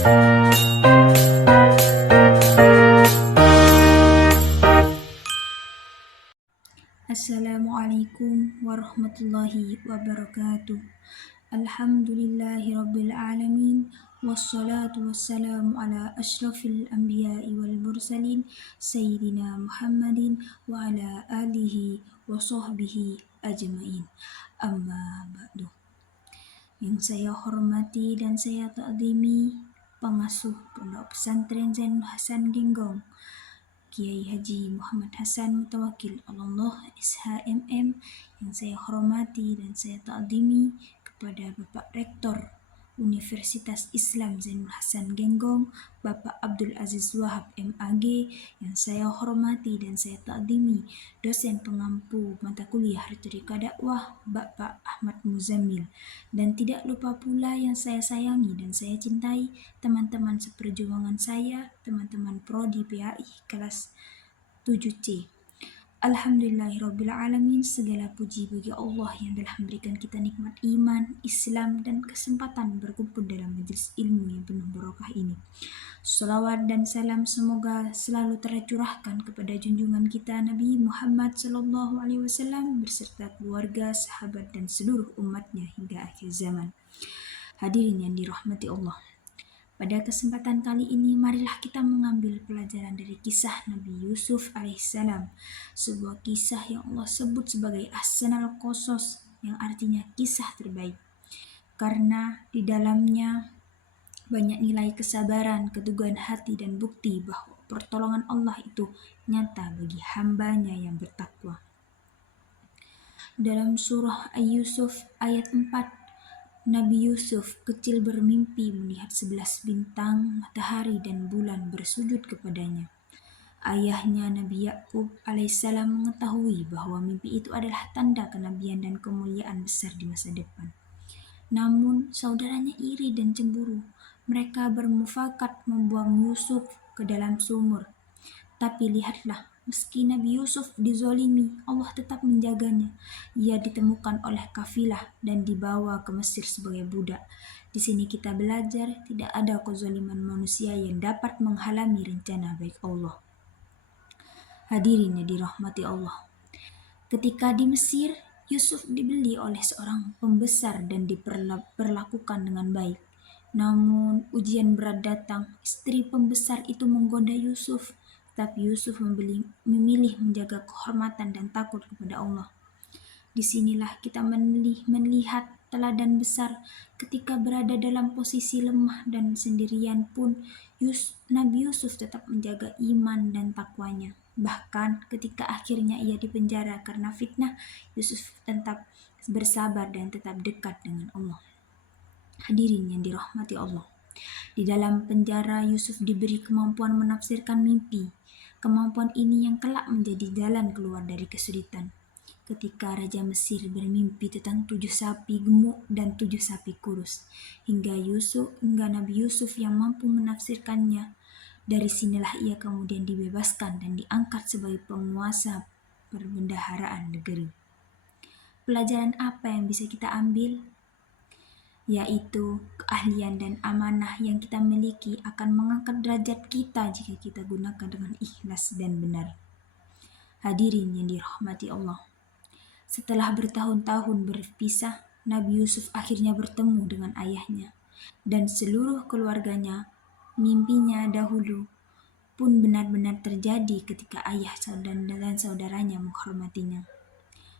Assalamualaikum warahmatullahi wabarakatuh. Alhamdulillahirabbil alamin wassalatu wassalamu ala asyrafil anbiya'i wal mursalin sayyidina Muhammadin wa ala alihi wa sahbihi ajmain. Amma ba'du. Yang saya hormati dan saya ta'zimi pengasuh Pondok Pesantren Zainul Hasan Genggong, Kiai Haji Muhammad Hasan Mutawakil Allah SHMM, yang saya hormati dan saya ta'zimi kepada Bapak Rektor Universitas Islam Zainul Hasan Genggong, Bapak Abdul Aziz Wahab MAG, yang saya hormati dan saya ta'zimi dosen pengampu mata kuliah Retorika Dakwah Bapak Ahmad Muzammil, dan tidak lupa pula yang saya sayangi dan saya cintai teman-teman seperjuangan saya, teman-teman prodi PAI kelas 7C. Alhamdulillahirrabbilalamin, segala puji bagi Allah yang telah memberikan kita nikmat iman, Islam, dan kesempatan berkumpul dalam majelis ilmu yang penuh barokah ini. Salawat dan salam semoga selalu tercurahkan kepada junjungan kita Nabi Muhammad SAW beserta keluarga, sahabat, dan seluruh umatnya hingga akhir zaman. Hadirin yang dirahmati Allah, pada kesempatan kali ini marilah kita mengambil pelajaran dari kisah Nabi Yusuf alaihissalam, sebuah kisah yang Allah sebut sebagai ahsanal qasas, yang artinya kisah terbaik, karena di dalamnya banyak nilai kesabaran, keteguhan hati, dan bukti bahwa pertolongan Allah itu nyata bagi hambanya yang bertakwa. Dalam surah Yusuf ayat 4, Nabi Yusuf kecil bermimpi melihat 11 bintang, matahari, dan bulan bersujud kepadanya. Ayahnya Nabi Yakub alaihissalam mengetahui bahwa mimpi itu adalah tanda kenabian dan kemuliaan besar di masa depan. Namun saudaranya iri dan cemburu. Mereka bermufakat membuang Yusuf ke dalam sumur. Tapi lihatlah, meski Nabi Yusuf dizolimi, Allah tetap menjaganya. Ia ditemukan oleh kafilah dan dibawa ke Mesir sebagai budak. Di sini kita belajar tidak ada kezaliman manusia yang dapat menghalangi rencana baik Allah. Hadirin yang dirahmati Allah, ketika di Mesir, Yusuf dibeli oleh seorang pembesar dan diperlakukan dengan baik. Namun ujian berat datang. Istri pembesar itu menggoda Yusuf, tapi Yusuf memilih menjaga kehormatan dan takut kepada Allah. Disinilah kita melihat teladan besar ketika berada dalam posisi lemah dan sendirian pun Nabi Yusuf tetap menjaga iman dan takwanya. Bahkan ketika akhirnya ia dipenjara karena fitnah, Yusuf tetap bersabar dan tetap dekat dengan Allah. Hadirin yang dirahmati Allah, di dalam penjara Yusuf diberi kemampuan menafsirkan mimpi. Kemampuan ini yang kelak menjadi jalan keluar dari kesulitan. Ketika Raja Mesir bermimpi tentang 7 sapi gemuk dan 7 sapi kurus, hingga Nabi Yusuf yang mampu menafsirkannya. Dari sinilah ia kemudian dibebaskan dan diangkat sebagai penguasa perbendaharaan negeri. Pelajaran apa yang bisa kita ambil? Yaitu keahlian dan amanah yang kita miliki akan mengangkat derajat kita jika kita gunakan dengan ikhlas dan benar. Hadirin yang dirahmati Allah, setelah bertahun-tahun berpisah, Nabi Yusuf akhirnya bertemu dengan ayahnya dan seluruh keluarganya. Mimpinya dahulu pun benar-benar terjadi ketika ayah dan saudaranya menghormatinya.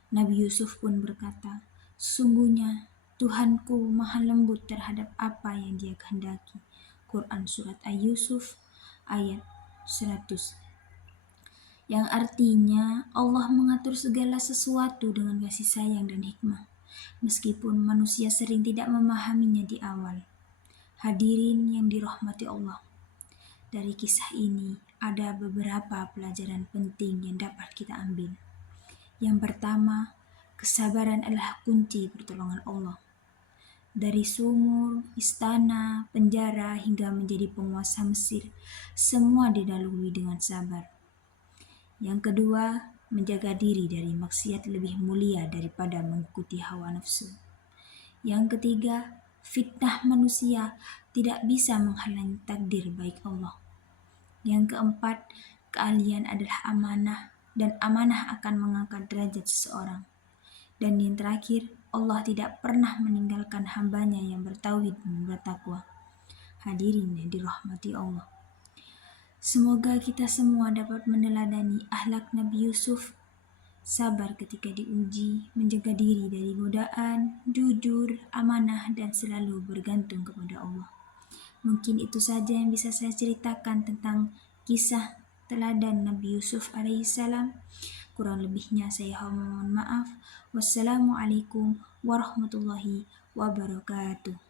Nabi Yusuf pun berkata, "Sungguhnya Tuhanku maha lembut terhadap apa yang Dia kehendaki." Quran Surat Yusuf ayat 100, yang artinya Allah mengatur segala sesuatu dengan kasih sayang dan hikmah, meskipun manusia sering tidak memahaminya di awal. Hadirin yang dirahmati Allah, dari kisah ini ada beberapa pelajaran penting yang dapat kita ambil. Yang pertama, kesabaran adalah kunci pertolongan Allah. Dari sumur, istana, penjara, hingga menjadi penguasa Mesir, semua dilalui dengan sabar. Yang kedua, menjaga diri dari maksiat lebih mulia daripada mengikuti hawa nafsu. Yang ketiga, Fitnah manusia tidak bisa menghalangi takdir baik Allah. Yang keempat, keahlian adalah amanah, dan amanah akan mengangkat derajat seseorang. Dan yang terakhir, Allah tidak pernah meninggalkan hambanya yang bertauhid dan bertakwa. Hadirin yang dirahmati Allah. Semoga kita semua dapat meneladani akhlak Nabi Yusuf, sabar ketika diuji, menjaga diri dari godaan, jujur, amanah, dan selalu bergantung kepada Allah. Mungkin itu saja yang bisa saya ceritakan tentang kisah teladan Nabi Yusuf alaihissalam. Kurang lebihnya saya mohon maaf. Wassalamualaikum warahmatullahi wabarakatuh.